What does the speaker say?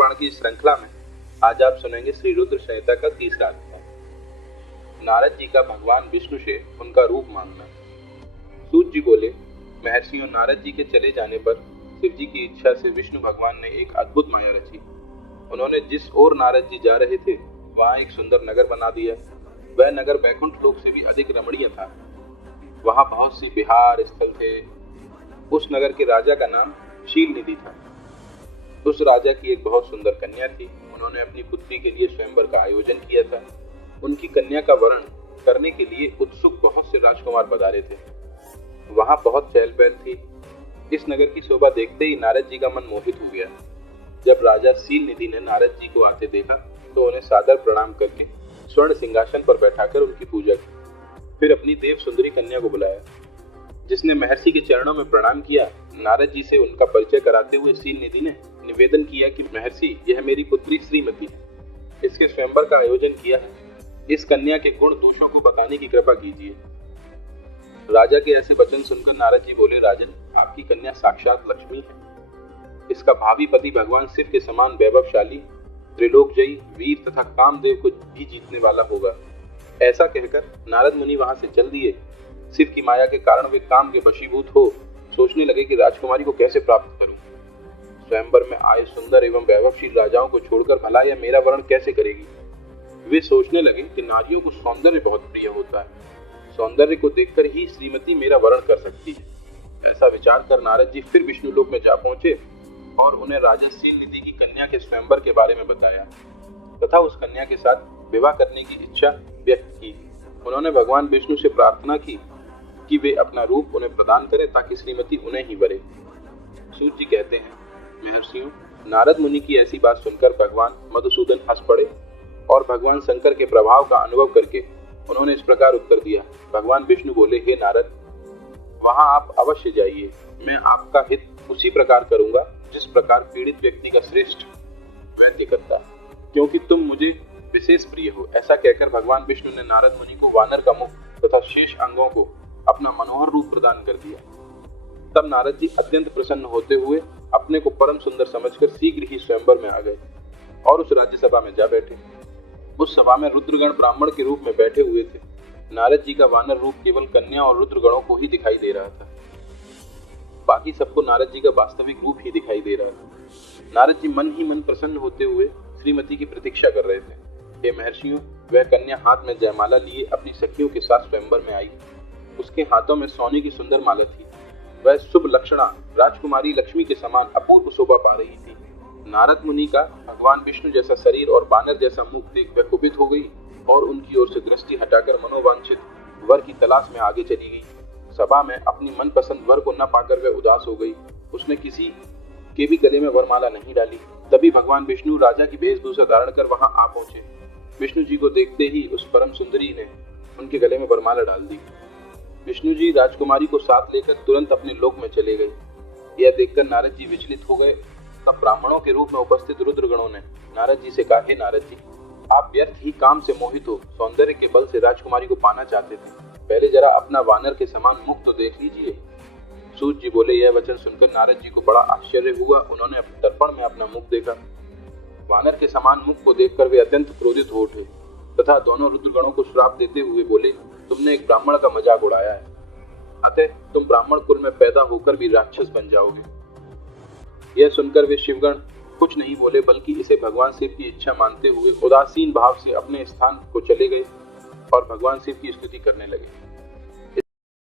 पुराण की श्रृंखला में आज आप सुनेंगे श्री रुद्र संहिता का तीसरा अध्याय, नारद जी का भगवान विष्णु से उनका रूप मांगना। सूत जी बोले, महर्षियों, नारद जी के चले जाने पर शिव जी की इच्छा से विष्णु भगवान ने एक अद्भुत माया रची। उन्होंने जिस ओर नारद जी जा रहे थे वहां एक सुंदर नगर बना दिया। वह नगर बैकुंठ लोक से भी अधिक रमणीय था। वहां बहुत सी विहार स्थल थे। उस नगर के राजा का नाम शील निधि था। उस राजा की एक बहुत सुंदर कन्या थी। उन्होंने अपनी पुत्री के लिए स्वयंवर का आयोजन किया था। उनकी कन्या का वरण करने के लिए उत्सुक बहुत से राजकुमार पधारे थे। वहां बहुत चहल पहल थी। इस नगर की शोभा देखते ही नारद जी का मन मोहित हो गया। जब राजा शील निधि ने नारद जी को आते देखा तो उन्हें सादर प्रणाम करके स्वर्ण सिंहासन पर बैठाकर उनकी पूजा की। फिर अपनी देव सुंदरी कन्या को बुलाया, जिसने महर्षि के चरणों में प्रणाम किया। नारद जी से उनका परिचय कराते हुए शील निधि ने निवेदन किया कि महर्षि, यह मेरी पुत्री श्रीमती है। इसके स्वयंवर का आयोजन किया है। इस कन्या के गुण दोषों को बताने की कृपा कीजिए। राजा के ऐसे वचन सुनकर नारद जी बोले, राजन, आपकी कन्या साक्षात लक्ष्मी है। इसका भावी पति भगवान शिव के समान वैभवशाली, त्रिलोकजयी, वीर तथा कामदेव को भी जीतने वाला होगा। ऐसा कहकर नारद मुनि वहां से चल दिए। शिव की माया के कारण वे काम के वशीभूत हो सोचने लगे कि राजकुमारी को कैसे प्राप्त करूं। स्वयंवर में आए सुंदर एवं वैभवशील राजाओं को छोड़कर भला यह मेरा वरण कैसे करेगी। वे सोचने लगे कि नारियों को सौंदर्य बहुत प्रिय होता है। सौंदर्य को देखकर ही श्रीमती मेरा वरण कर सकती है। ऐसा विचार कर नारद जी फिर विष्णुलोक में जा पहुंचे और उन्हें राजा शील निधि की कन्या के स्वयंवर के बारे में बताया तथा उस कन्या के साथ विवाह करने की इच्छा व्यक्त की। उन्होंने भगवान विष्णु से प्रार्थना की कि वे अपना रूप उन्हें प्रदान करें ताकि श्रीमती उन्हें ही वरे। सूत जी कहते हैं, महर्षियों, नारद मुनि की ऐसी बात सुनकर भगवान मधुसूदन हंस पड़े और भगवान शंकर के प्रभाव का अनुभव करके उन्होंने इस प्रकार उत्तर दिया। भगवान विष्णु बोले, हे नारद, वहां आप अवश्य जाइए। मैं आपका हित उसी प्रकार करूंगा जिस प्रकार पीड़ित व्यक्ति का श्रेष्ठ वैद्य करता, क्योंकि तुम मुझे विशेष प्रिय हो। ऐसा कहकर भगवान विष्णु ने नारद मुनि को वानर का मुख तथा शेष अंगों को अपना मनोहर रूप प्रदान कर दिया। तब नारद जी अत्यंत प्रसन्न होते हुए अपने को परम सुंदर समझकर शीघ्र ही स्वयंवर में आ गए और उस राज्यसभा में जा बैठे। उस सभा में रुद्रगण ब्राह्मण के रूप में बैठे हुए थे। नारद जी का वानर रूप केवल कन्या और रुद्रगणों को ही दिखाई दे रहा था। बाकी सबको नारद जी का वास्तविक रूप ही दिखाई दे रहा था। नारद जी मन ही मन प्रसन्न होते हुए श्रीमती की प्रतीक्षा कर रहे थे। हे महर्षियों, वह कन्या हाथ में जयमाला लिए अपनी सखियों के साथ स्वयंवर में आई। उसके हाथों में सोने की सुंदर माला थी। वह शुभ लक्षणा राजकुमारी लक्ष्मी के समान अपूर्व शोभा पा रही थी। नारद मुनि का भगवान विष्णु जैसा शरीर और बानर जैसा मुख देख वह कुपित हो गई और उनकी ओर से दृष्टि हटाकर मनोवांछित वर की तलाश में आगे चली गई। सभा में अपनी मनपसंद वर को न पाकर वह उदास हो गई। उसने किसी के भी गले में वरमाला नहीं डाली। तभी भगवान विष्णु राजा की वेशभूषा धारण कर वहां आ पहुंचे। विष्णु जी को देखते ही उस परम सुंदरी ने उनके गले में वरमाला डाल दी। विष्णु जी राजकुमारी को साथ लेकर तुरंत अपने लोक में चले गए। यह देखकर नारद जी विचलित हो गए। तब ब्राह्मणों के रूप में उपस्थित रुद्रगणों ने नारद जी से कहा, हे नारद जी, आप व्यर्थ ही काम से मोहित हो सौंदर्य के बल से राजकुमारी को पाना चाहते थे। पहले जरा अपना वानर के समान मुख तो देख लीजिए। सूत जी बोले, यह वचन सुनकर नारद जी को बड़ा आश्चर्य हुआ। उन्होंने अपने दर्पण में अपना मुख देखा। वानर के समान मुख को देखकर वे अत्यंत क्रोधित हो उठे तथा दोनों रुद्रगणों को श्राप देते हुए बोले, तुमने एक ब्राह्मण का मजाक उड़ाया है, अतः तुम ब्राह्मण कुल में पैदा होकर भी राक्षस बन जाओगे। यह सुनकर वे शिवगण कुछ नहीं बोले, बल्कि इसे भगवान शिव की इच्छा मानते हुए उदासीन भाव से अपने स्थान को चले गए और भगवान शिव की स्तुति करने लगे।